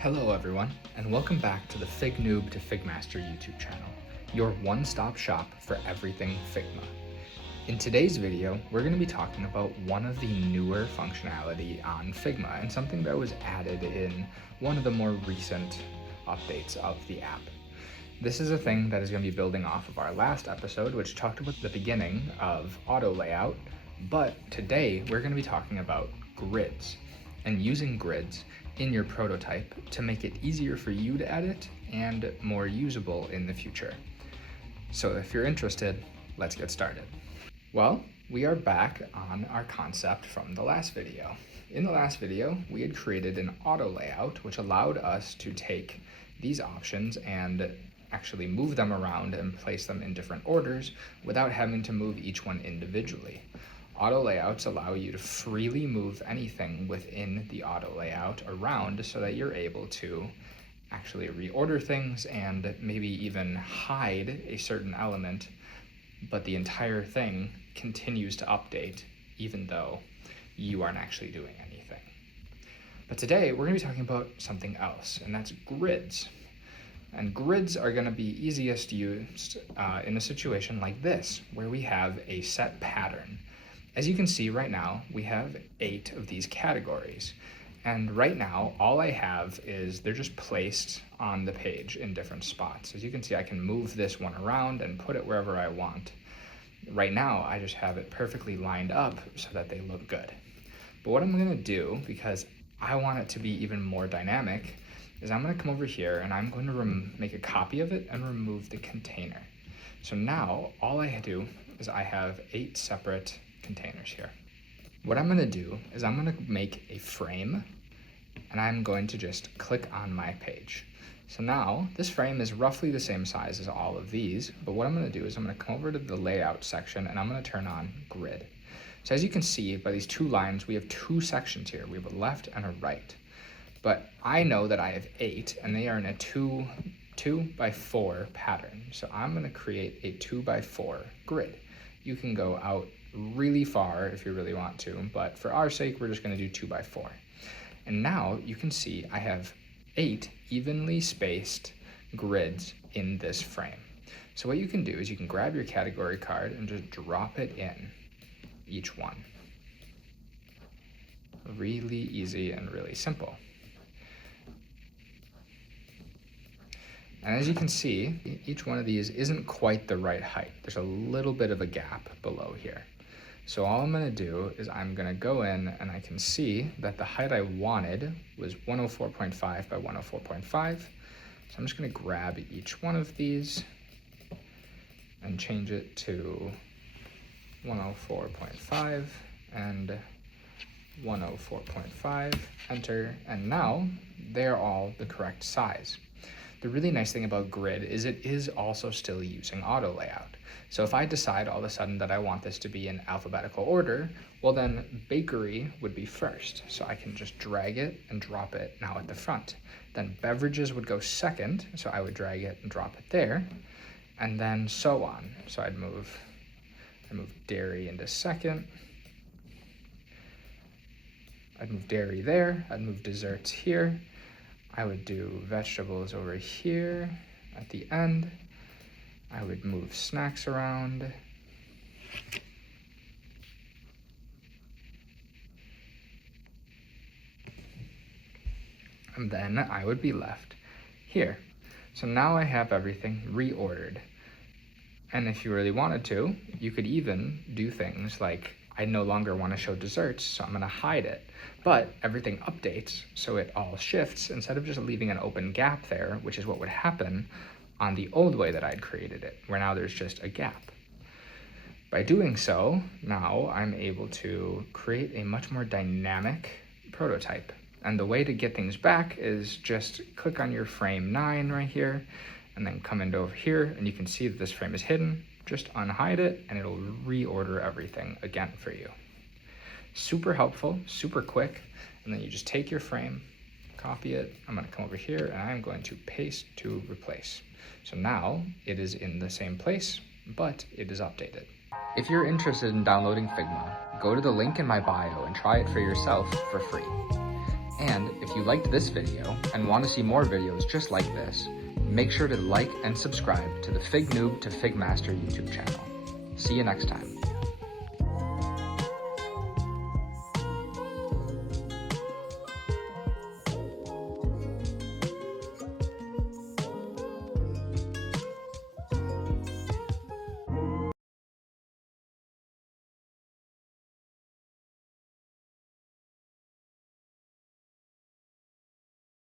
Hello everyone, and welcome back to the Fignoob to Figmaster YouTube channel, your one-stop shop for everything Figma. In today's video, we're going to be talking about one of the newer functionality on Figma and something that was added in one of the more recent updates of the app. This is a thing that is going to be building off of our last episode, which talked about the beginning of auto layout, but today we're going to be talking about grids and using grids in your prototype to make it easier for you to edit and more usable in the future. So if you're interested, let's get started. Well, we are back on our concept from the last video. In the last video, we had created an auto layout, which allowed us to take these options and actually move them around and place them in different orders without having to move each one individually. Auto layouts allow you to freely move anything within the auto layout around so that you're able to actually reorder things and maybe even hide a certain element, but the entire thing continues to update even though you aren't actually doing anything. But today we're going to be talking about something else, and that's grids. And grids are going to be easiest used in a situation like this, where we have a set pattern. As you can see right now, we have 8 of these categories. And right now, all I have is they're just placed on the page in different spots. As you can see, I can move this one around and put it wherever I want. Right now, I just have it perfectly lined up so that they look good. But what I'm gonna do, because I want it to be even more dynamic, is I'm gonna come over here and I'm going to make a copy of it and remove the container. So now, all I do is I have 8 separate containers here. What I'm going to do is I'm going to make a frame and I'm going to just click on my page. So now this frame is roughly the same size as all of these, but what I'm going to do is I'm going to come over to the layout section and I'm going to turn on grid. So as you can see by these 2 lines, we have 2 sections here. We have a left and a right, but I know that I have 8 and they are in a 2 by 4 pattern. So I'm going to create a 2 by 4 grid. You can go out really far if you really want to, but for our sake, we're just going to do 2 by 4. And now you can see I have 8 evenly spaced grids in this frame. So what you can do is you can grab your category card and just drop it in each one. Really easy and really simple. And as you can see, each one of these isn't quite the right height. There's a little bit of a gap below here. So all I'm gonna do is I'm gonna go in and I can see that the height I wanted was 104.5 by 104.5. So I'm just gonna grab each one of these and change it to 104.5 and 104.5, enter, and now they're all the correct size. The really nice thing about grid is it is also still using auto layout. So if I decide all of a sudden that I want this to be in alphabetical order, well then bakery would be first. So I can just drag it and drop it now at the front. Then beverages would go second, so I would drag it and drop it there, and then so on. So I'd move dairy into second. I'd move dairy there, I'd move desserts here. I would do vegetables over here at the end. I would move snacks around. And then I would be left here. So now I have everything reordered. And if you really wanted to, you could even do things like I no longer want to show desserts, so I'm going to hide it. But everything updates, so it all shifts instead of just leaving an open gap there, which is what would happen on the old way that I'd created it, where now there's just a gap. By doing so, now I'm able to create a much more dynamic prototype. And the way to get things back is just click on your frame 9 right here, and then come into over here, and you can see that this frame is hidden. Just unhide it and it'll reorder everything again for you. Super helpful, super quick. And then you just take your frame, copy it. I'm going to come over here and I'm going to paste to replace. So now it is in the same place, but it is updated. If you're interested in downloading Figma, go to the link in my bio and try it for yourself for free. And if you liked this video and want to see more videos just like this, make sure to like and subscribe to the Fignoob to Figmaster YouTube channel. See you next time.